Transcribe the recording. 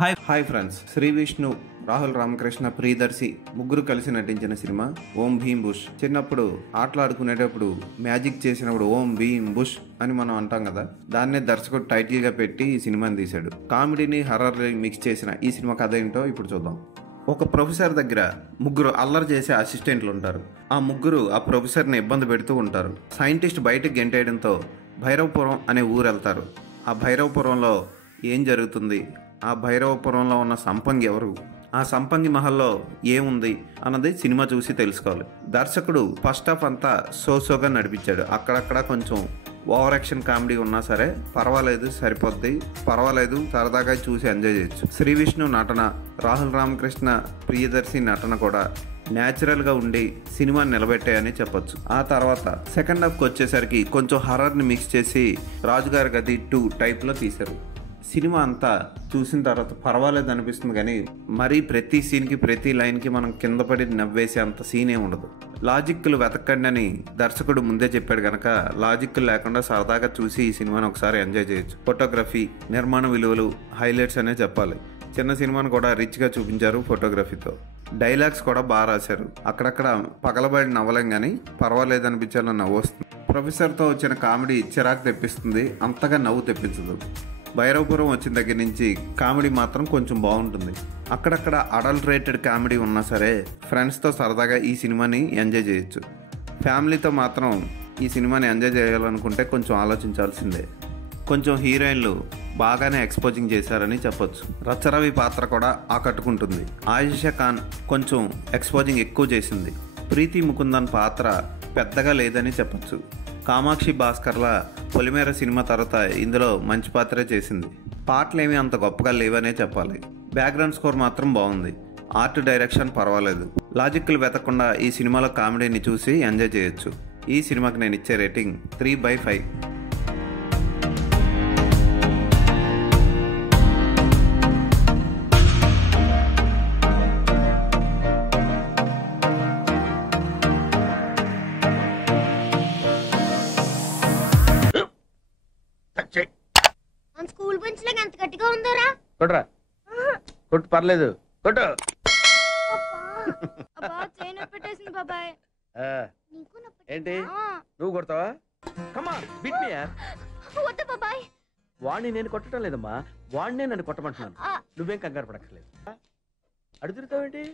Hi friends. Sree Vishnu, Rahul Ramakrishna, Priyadarshi ముగ్గురు కలిసి నటించిన సినిమా ఓం భీమ్ బుష్. చిన్నప్పుడు ఆటలాడుకునేటప్పుడు మ్యాజిక్ చేసినప్పుడు ఓం భీమ్ బుష్ అని మనం అంటాం కదా, దాన్నే దర్శకుడు టైటిల్ గా పెట్టి ఈ సినిమాని తీశాడు. కామెడీని హర్రర్ మిక్స్ చేసిన ఈ సినిమా కథ ఏంటో ఇప్పుడు చూద్దాం. ఒక ప్రొఫెసర్ దగ్గర ముగ్గురు అల్లరి చేసే అసిస్టెంట్లు ఉంటారు. ఆ ముగ్గురు ఆ ప్రొఫెసర్ని ఇబ్బంది పెడుతూ ఉంటారు. సైంటిస్ట్ బయటకు గెంటేయడంతో భైరవపురం అనే ఊరు వెళ్తారు. ఆ భైరవపురంలో ఏం జరుగుతుంది, ఆ భైరవపురంలో ఉన్న సంపంగి ఎవరు, ఆ సంపంగి మహల్లో ఏముంది అన్నది సినిమా చూసి తెలుసుకోవాలి. దర్శకుడు ఫస్ట్ హాఫ్ అంతా సోగా నడిపించాడు. అక్కడక్కడ కొంచెం ఓవర్ యాక్షన్ కామెడీ ఉన్నా సరే పర్వాలేదు, సరిపోద్ది, పర్వాలేదు, సరదాగా చూసి ఎంజాయ్ చేయొచ్చు. శ్రీ విష్ణు నటన, రాహుల్ రామకృష్ణ, ప్రియదర్శి నటన కూడా న్యాచురల్గా ఉండి సినిమాని నిలబెట్టాయని చెప్పొచ్చు. ఆ తర్వాత సెకండ్ హాఫ్కి వచ్చేసరికి కొంచెం హర్రర్ని మిక్స్ చేసి రాజుగారి గది 2 టైప్లో తీశారు. సినిమా అంతా చూసిన తర్వాత పర్వాలేదు అనిపిస్తుంది, కానీ మరీ ప్రతి సీన్కి ప్రతి లైన్కి మనం కింద పడి నవ్వేసే అంత సీన్ ఏమి ఉండదు. లాజిక్లు వెతకండి అని దర్శకుడు ముందే చెప్పాడు కనుక లాజిక్లు లేకుండా సరదాగా చూసి ఈ సినిమాని ఒకసారి ఎంజాయ్ చేయొచ్చు. ఫోటోగ్రఫీ, నిర్మాణ విలువలు హైలైట్స్ అనే చెప్పాలి. చిన్న సినిమాను కూడా రిచ్గా చూపించారు ఫోటోగ్రఫీతో. డైలాగ్స్ కూడా బాగా రాశారు. అక్కడక్కడ పగలబడి నవ్వలేం, కానీ పర్వాలేదు అనిపించాలని నవ్వు వస్తుంది. ప్రొఫెసర్తో వచ్చిన కామెడీ చిరాకు తెప్పిస్తుంది, అంతగా నవ్వు తెప్పించదు. భైరవపురం వచ్చిన దగ్గర నుంచి కామెడీ మాత్రం కొంచెం బాగుంటుంది. అక్కడక్కడ అడల్టరేటెడ్ కామెడీ ఉన్నా సరే ఫ్రెండ్స్తో సరదాగా ఈ సినిమాని ఎంజాయ్ చేయొచ్చు. ఫ్యామిలీతో మాత్రం ఈ సినిమాని ఎంజాయ్ చేయాలనుకుంటే కొంచెం ఆలోచించాల్సిందే. కొంచెం హీరోయిన్లు బాగానే ఎక్స్పోజింగ్ చేశారని చెప్పొచ్చు. రచ్చరవి పాత్ర కూడా ఆకట్టుకుంటుంది. ఆయిషా ఖాన్ కొంచెం ఎక్స్పోజింగ్ ఎక్కువ చేసింది. ప్రీతి ముకుందన్ పాత్ర పెద్దగా లేదని చెప్పొచ్చు. కామాక్షి భాస్కర్ల పొలిమేర సినిమా తర్వాత ఇందులో మంచి పాత్రే చేసింది. పాటలు ఏమీ అంత గొప్పగా లేవనే చెప్పాలి. బ్యాక్గ్రౌండ్ స్కోర్ మాత్రం బాగుంది. ఆర్ట్ డైరెక్షన్ పర్వాలేదు. లాజిక్లు వెతకుండా ఈ సినిమాలో కామెడీని చూసి ఎంజాయ్ చేయొచ్చు. ఈ సినిమాకి నేను ఇచ్చే రేటింగ్ 3/5. స్కూల్ బెంచ్ లాగా ఎంత గట్టిగా ఉందోరా? కొట్రా, కొట్టు, పర్లేదు, కొట్టు. అబ్బా చైన్ పెట్టేసింది బాబాయ్. ఏంటి నువ్వు కొడతావా? కమా బిట్ మీ యార్. వద్దు బాబాయ్. వాడిని నేను కొట్టడం లేదమ్మా, వాడినే నన్ను కొట్టమంటున్నాను. నువ్వేం కంగారు పడక్కర్లేదు. అడుగుతావేంటి?